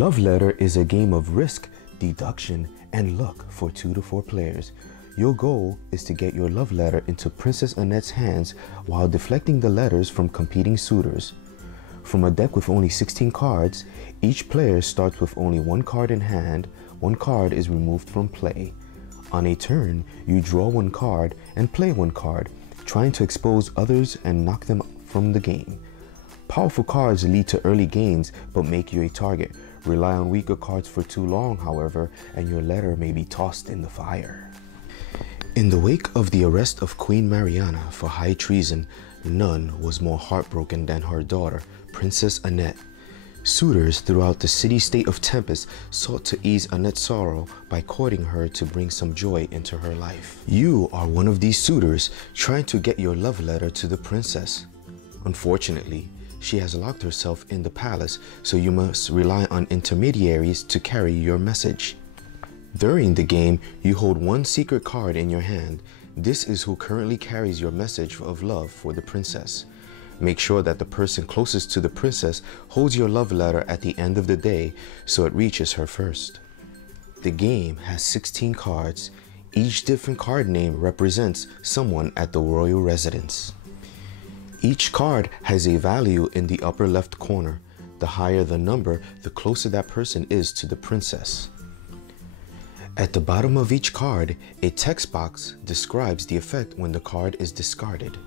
Love Letter is a game of risk, deduction, and luck for 2 to 4 players. Your goal is to get your love letter into Princess Annette's hands while deflecting the letters from competing suitors. From a deck with only 16 cards, each player starts with only 1 card in hand. 1 card is removed from play. On a turn, you draw 1 card and play 1 card, trying to expose others and knock them from the game. Powerful cards lead to early gains but make you a target. Rely on weaker cards for too long, however, and your letter may be tossed in the fire. In the wake of the arrest of Queen Mariana for high treason, none was more heartbroken than her daughter, Princess Annette. Suitors throughout the city-state of Tempest sought to ease Annette's sorrow by courting her to bring some joy into her life. You are one of these suitors trying to get your love letter to the princess. Unfortunately, she has locked herself in the palace, so you must rely on intermediaries to carry your message. During the game, you hold 1 secret card in your hand. This is who currently carries your message of love for the princess. Make sure that the person closest to the princess holds your love letter at the end of the day so it reaches her first. The game has 16 cards. Each different card name represents someone at the royal residence. Each card has a value in the upper left corner. The higher the number, the closer that person is to the princess. At the bottom of each card, a text box describes the effect when the card is discarded.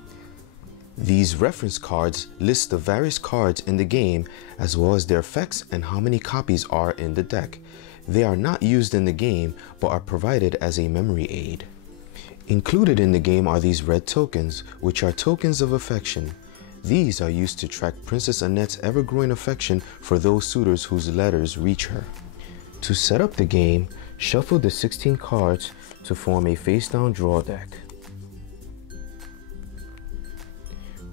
These reference cards list the various cards in the game as well as their effects and how many copies are in the deck. They are not used in the game but are provided as a memory aid. Included in the game are these red tokens, which are tokens of affection. These are used to track Princess Annette's ever-growing affection for those suitors whose letters reach her. To set up the game, shuffle the 16 cards to form a face-down draw deck.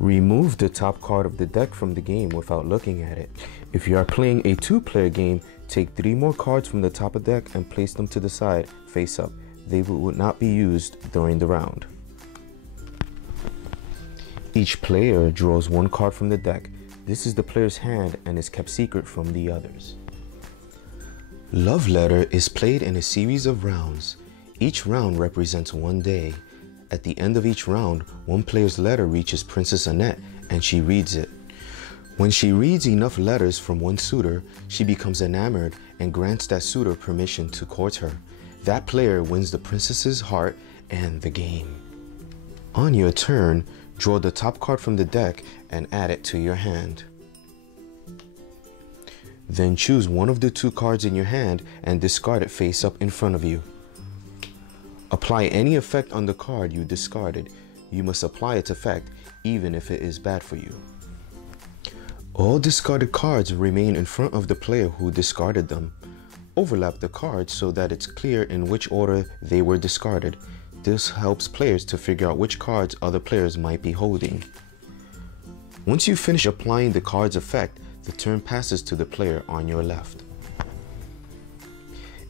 Remove the top card of the deck from the game without looking at it. If you are playing a 2-player game, take 3 more cards from the top of the deck and place them to the side, face up. They would not be used during the round. Each player draws 1 card from the deck. This is the player's hand and is kept secret from the others. Love Letter is played in a series of rounds. Each round represents 1 day. At the end of each round, 1 player's letter reaches Princess Annette and she reads it. When she reads enough letters from 1 suitor, she becomes enamored and grants that suitor permission to court her. That player wins the princess's heart and the game. On your turn, draw the top card from the deck and add it to your hand. Then choose one of the 2 cards in your hand and discard it face up in front of you. Apply any effect on the card you discarded. You must apply its effect even if it is bad for you. All discarded cards remain in front of the player who discarded them. Overlap the cards so that it's clear in which order they were discarded. This helps players to figure out which cards other players might be holding. Once you finish applying the card's effect, the turn passes to the player on your left.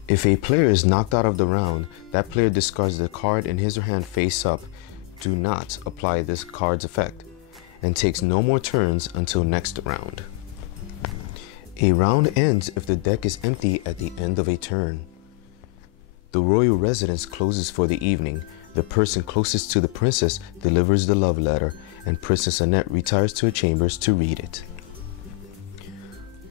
If a player is knocked out of the round, that player discards the card in his or her hand face up. Do not apply this card's effect and takes no more turns until next round. A round ends if the deck is empty at the end of a turn. The royal residence closes for the evening. The person closest to the princess delivers the love letter and Princess Annette retires to her chambers to read it.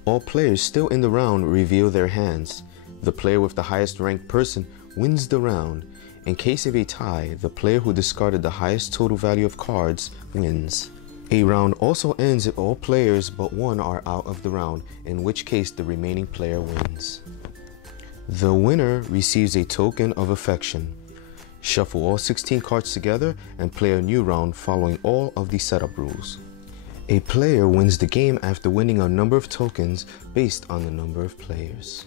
All players still in the round reveal their hands. The player with the highest ranked person wins the round. In case of a tie, the player who discarded the highest total value of cards wins. A round also ends if all players but 1 are out of the round, in which case the remaining player wins. The winner receives a token of affection. Shuffle all 16 cards together and play a new round following all of the setup rules. A player wins the game after winning a number of tokens based on the number of players.